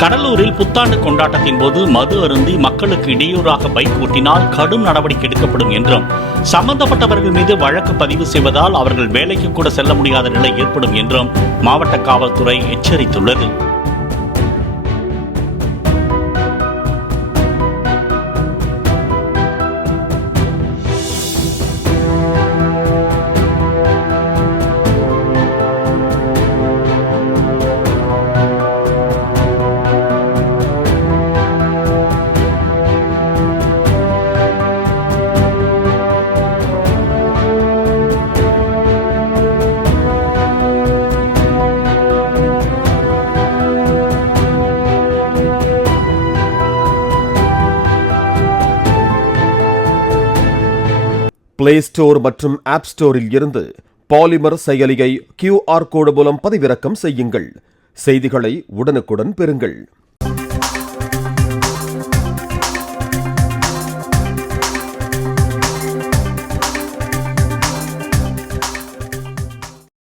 கடலூரில் புத்தாண்டு கொண்டாட்டத்தின் போது மது அருந்தி மக்களுக்கு இடையூறாக பைக் ஓட்டினால் கடும் நடவடிக்கை எடுக்கப்படும் என்றும், சம்பந்தப்பட்டவர்கள் மீது வழக்கு பதிவு செய்வதால் அவர்கள் வேலைக்கு கூட செல்ல முடியாத நிலை ஏற்படும் என்றும் மாவட்ட காவல்துறை எச்சரித்துள்ளது. பிளே ஸ்டோர் மற்றும் ஆப் ஸ்டோரில் இருந்து பாலிமர் செயலியை QR கோடு மூலம் பதிவிறக்கம் செய்யுங்கள். செய்திகளை உடனுக்குடன் பெறுங்கள்.